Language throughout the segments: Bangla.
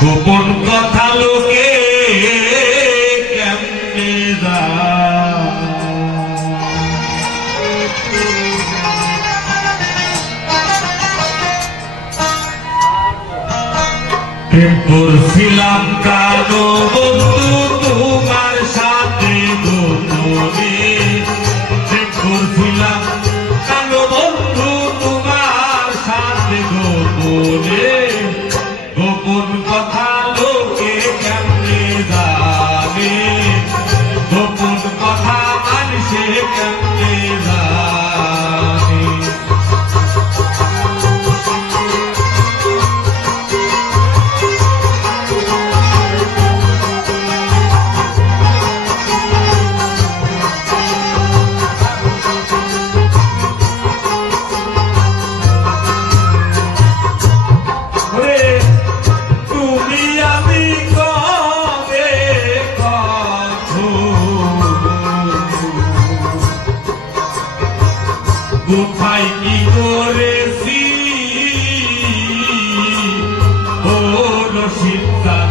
গোপন কথা লোকে কেমনে প্রেম করছিলাম কালো বন্ধু তোমার সাথে গোপনে প্রেম করছিলাম কালো বন্ধু তোমার সাথে গোপনে গোপন কথা লোকে কেমনে জানে গোপন কথা মানুষে কেমনে জানে কোথায় কি করেছি ও রসিদার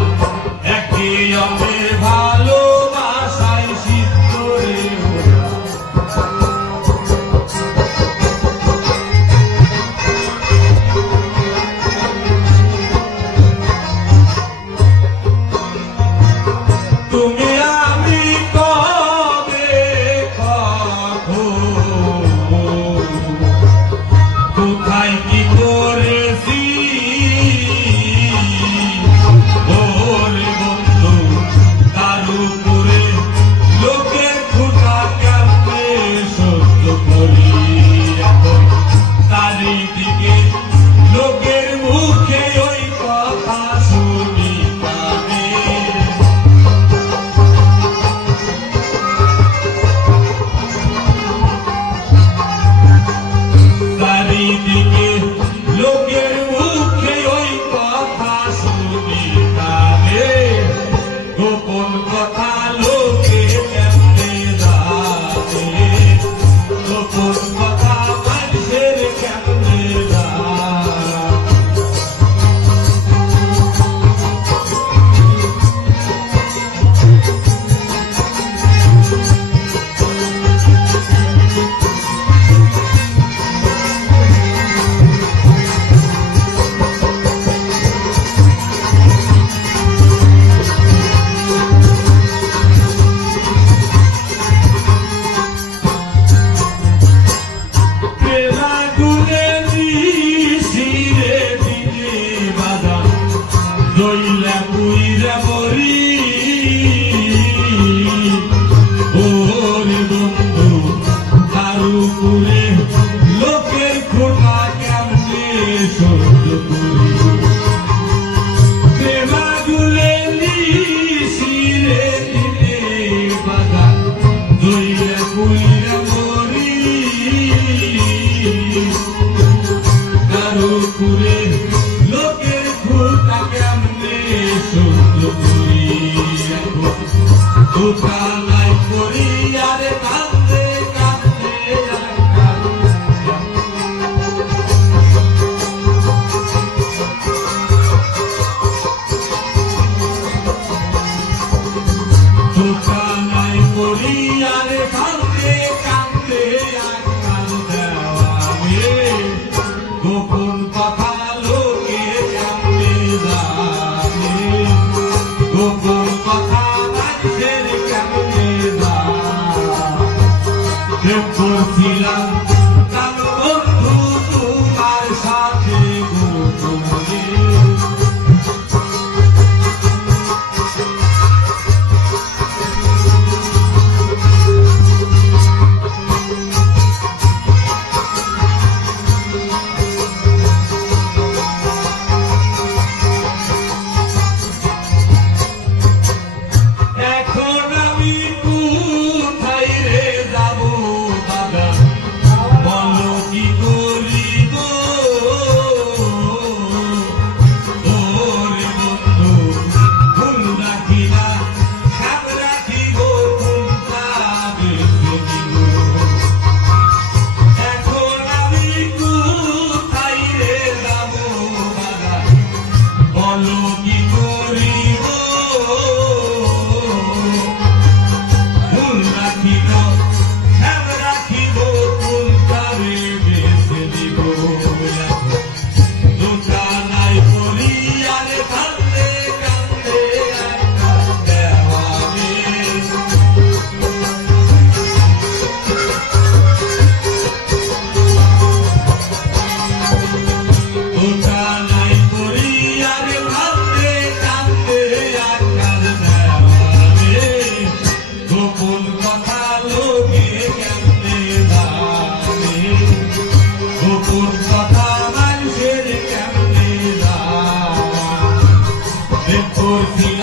একে অপরের ভালোবাসায় সিদ্ধ রে তুমি আমি কবে কোথায় কি করেছি ওরে বন্ধু তার উপরে লোকের খোঁটা কেমনে সহ্য করি এখন চারিদিকে লোকের মুখে ওই কথা শুনি কানে চারিদিকে লোকের মুখে ওই কথা শুনি কানে গোপন কথা লোকে কেমনে জানে গোপন কথা মানুষের কেমনে জানে দইলা কুইরা মরি ওরে বন্ধু তার উপরে লোকের খোঁটা কেমনে সহ্য করি প্রেমাগুলে নিশিরে দিনে বাধা দইলা কুইরা মরি তার উপরে লোকের খোঁটা কেমনে সহ্য করি দোকানায় করি আরে কান্দে কান্দে দোকানায় করি আরে কান্দে কান্দে গোপন কথা লোকে কেমনে জানে গোপন কথা মানুষের কেমনে করছি